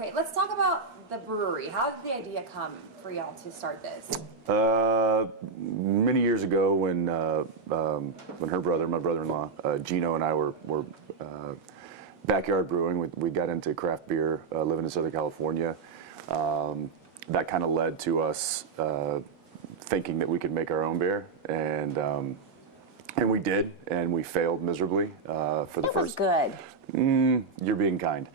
Okay, let's talk about the brewery. How did the idea come for y'all to start this? Many years ago, when her brother, my brother-in-law, Gino, and I were backyard brewing, we got into craft beer, living in Southern California. That kind of led to us thinking that we could make our own beer, and we did, and we failed miserably for the first. It was good. You're being kind.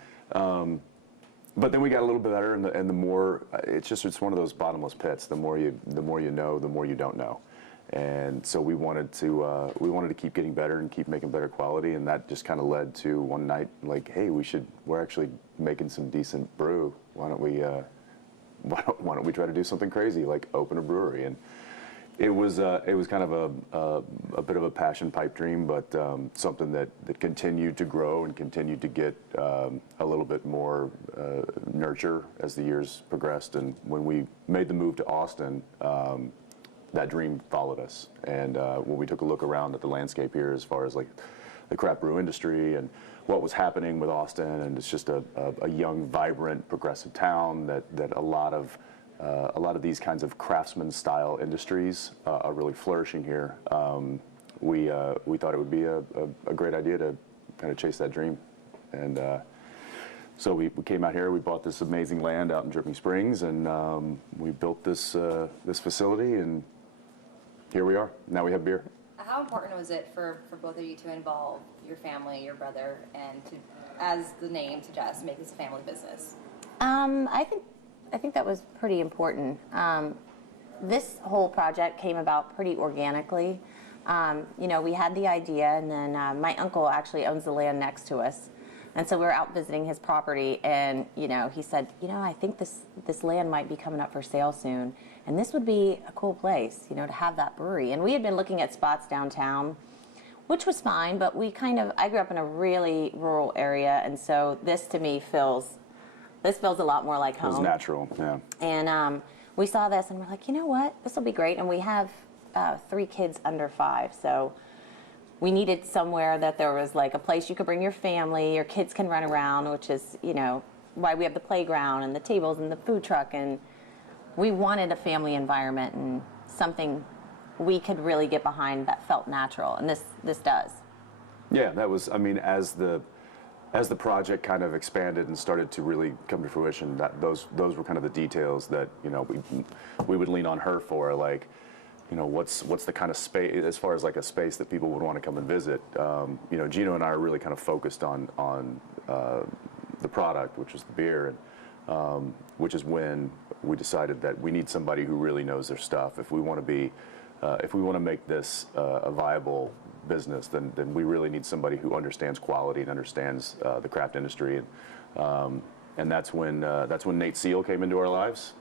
But then we got a little bit better, and the more it's one of those bottomless pits. The more you know, the more you don't know, and so we wanted to keep getting better and keep making better quality, and that just kind of led to one night, like, hey, we're actually making some decent brew. Why don't we try to do something crazy, like open a brewery? And it was kind of a bit of a passion pipe dream, but something that continued to grow and continued to get a little bit more nurture as the years progressed. And when we made the move to Austin, that dream followed us. And when we took a look around at the landscape here, as far as like the craft brew industry and what was happening with Austin, and it's just a young, vibrant, progressive town that a lot of these kinds of craftsman-style industries are really flourishing here. We thought it would be a great idea to kind of chase that dream, and so we came out here. We bought this amazing land out in Drinking Springs, and we built this facility, and here we are. Now we have beer. How important was it for both of you to involve your family, your brother, and to, as the name suggests, make this a family business? I think that was pretty important. This whole project came about pretty organically. You know, we had the idea, and then my uncle actually owns the land next to us. And so we were out visiting his property, and, you know, he said, you know, I think this land might be coming up for sale soon, and this would be a cool place, you know, to have that brewery. And we had been looking at spots downtown, which was fine, but I grew up in a really rural area, and so this to me feels a lot more like home. It was natural, yeah. And we saw this, and we're like, you know what, this will be great. And we have 3 kids under 5, so we needed somewhere that there was like a place you could bring your family, your kids can run around, which is, you know, why we have the playground and the tables and the food truck. And we wanted a family environment and something we could really get behind that felt natural, and this does. Yeah, that was, I mean, as the project kind of expanded and started to really come to fruition, those were kind of the details that, you know, we would lean on her for, like, you know, what's the kind of space, as far as like a space that people would want to come and visit. You know, Gino and I are really kind of focused on the product, which is the beer, and which is when we decided that we need somebody who really knows their stuff. If we want to make this a viable business, then we really need somebody who understands quality and understands the craft industry, and that's when Nate Seal came into our lives,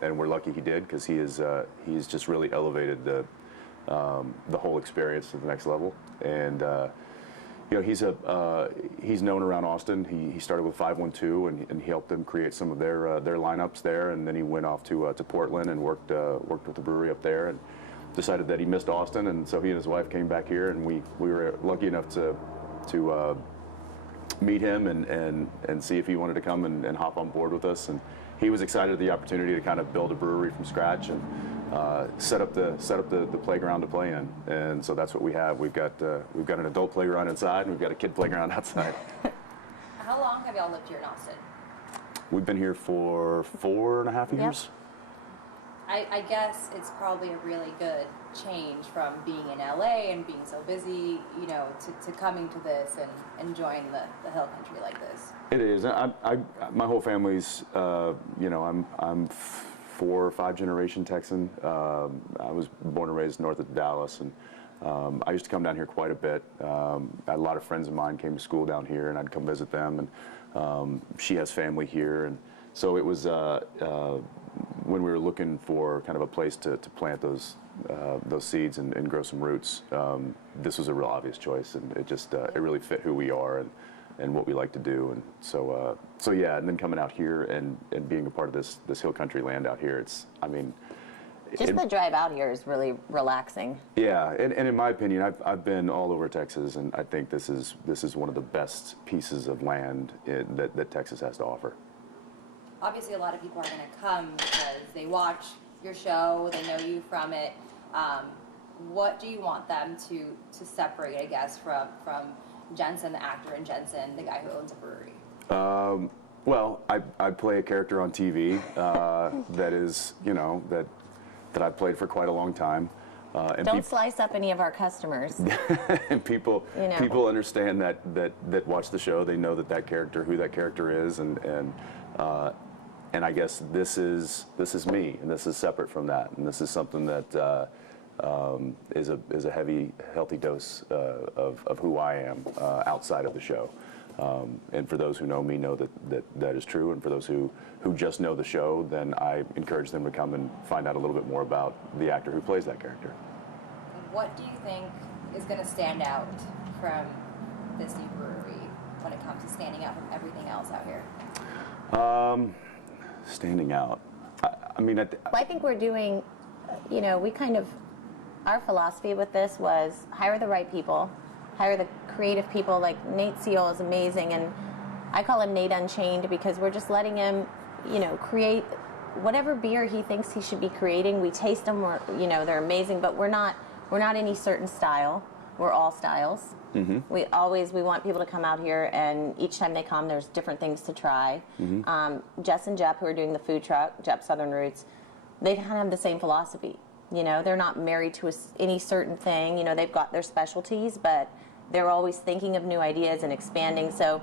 and we're lucky he did, because he's just really elevated the whole experience to the next level. And you know, he's known around Austin. He started with 512, and he helped them create some of their lineups there, and then he went off to Portland and worked with the brewery up there, and decided that he missed Austin, and so he and his wife came back here, and we were lucky enough to meet him and see if he wanted to come and hop on board with us. And he was excited at the opportunity to kind of build a brewery from scratch and set up the playground to play in. And so that's what we have. We've got an adult playground inside, and we've got a kid playground outside. How long have y'all lived here in Austin? We've been here for 4.5 years. Yep. I guess it's probably a really good change from being in LA and being so busy, you know, to coming to this and enjoying the hill country like this. It is. My whole family's, you know, I'm 4 or 5 generation Texan. I was born and raised north of Dallas, and I used to come down here quite a bit. A lot of friends of mine came to school down here, and I'd come visit them, and she has family here, and so it was when we were looking for kind of a place to plant those seeds and grow some roots, this was a real obvious choice, and it really fit who we are and what we like to do. And so yeah, and then coming out here and being a part of this hill country land out here, just the drive out here is really relaxing. Yeah, and in my opinion, I've been all over Texas, and I think this is one of the best pieces of land that Texas has to offer. obviously a lot of people are going to come because they watch your show, they know you from it. What do you want them to separate, I guess, from Jensen, the actor, and Jensen, the guy who owns a brewery? Well, I play a character on TV that is, that I've played for quite a long time. And Don't slice up any of our customers. And people understand that watch the show. They know who that character is, and I guess this is me, and this is separate from that, and this is something that is a healthy dose of who I am outside of the show. And for those who know me know that is true, and for those who just know the show, then I encourage them to come and find out a little bit more about the actor who plays that character. What do you think is going to stand out from this new brewery when it comes to standing out from everything else out here? Standing out. I think we're doing, our philosophy with this was hire the right people, hire the creative people. Like Nate Seal is amazing, and I call him Nate Unchained because we're just letting him, create whatever beer he thinks he should be creating. We taste them, they're amazing, but we're not any certain style. We're all styles. Mm-hmm. We want people to come out here, and each time they come, there's different things to try. Mm-hmm. Jess and Jep, who are doing the food truck, Jep Southern Roots, they kind of have the same philosophy. They're not married to any certain thing. They've got their specialties, but they're always thinking of new ideas and expanding. So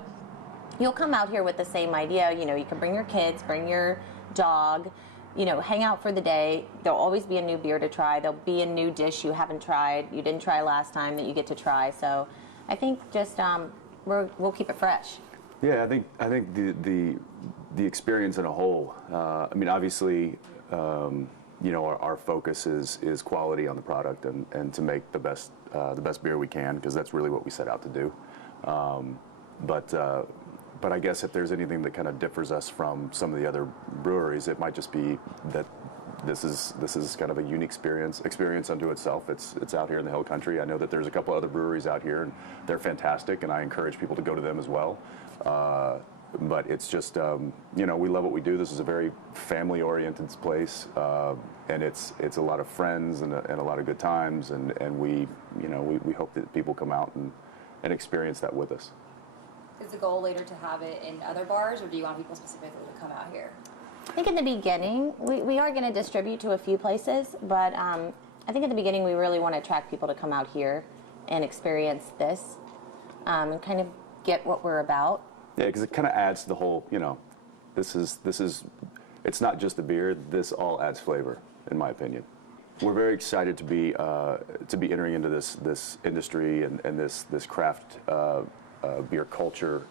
you'll come out here with the same idea. You can bring your kids, bring your dog, hang out for the day. There'll always be a new beer to try. There'll be a new dish you haven't tried, you didn't try last time, that you get to try. So I think just we'll keep it fresh. Yeah, I think the experience in a whole. Obviously, our focus is quality on the product and to make the best beer we can, because that's really what we set out to do. But I guess if there's anything that kind of differs us from some of the other breweries, it might just be that this is kind of a unique experience unto itself. It's out here in the Hill Country. I know that there's a couple other breweries out here, and they're fantastic, and I encourage people to go to them as well. But it's just, we love what we do. This is a very family-oriented place, and it's a lot of friends and a lot of good times, and we hope that people come out and experience that with us. Is the goal later to have it in other bars, or do you want people specifically to come out here? I think in the beginning, we are going to distribute to a few places, but I think in the beginning we really want to attract people to come out here and experience this and kind of get what we're about. Yeah, because it kind of adds to the whole, this is, it's not just the beer, this all adds flavor, in my opinion. We're very excited to be entering into this industry and this craft beer culture.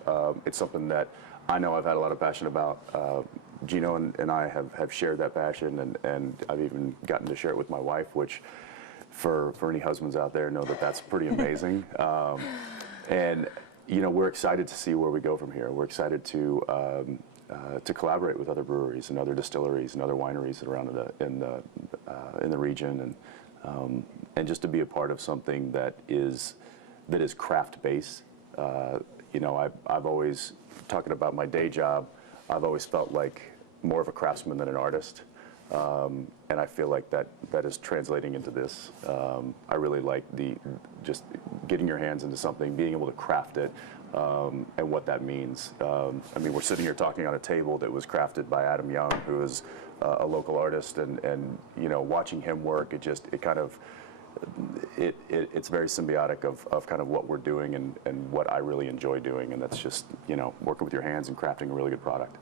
It's something that I know I've had a lot of passion about. Gino and I have shared that passion, and I've even gotten to share it with my wife, which for any husbands out there know that that's pretty amazing. And we're excited to see where we go from here. We're excited to collaborate with other breweries and other distilleries and other wineries around in the region, and just to be a part of something that is craft based. I've always, talking about my day job, I've always felt like more of a craftsman than an artist, and I feel like that is translating into this. I really like just getting your hands into something, being able to craft it, and what that means. We're sitting here talking on a table that was crafted by Adam Young, who is a local artist, and watching him work, it's very symbiotic of kind of what we're doing and what I really enjoy doing, and that's just working with your hands and crafting a really good product.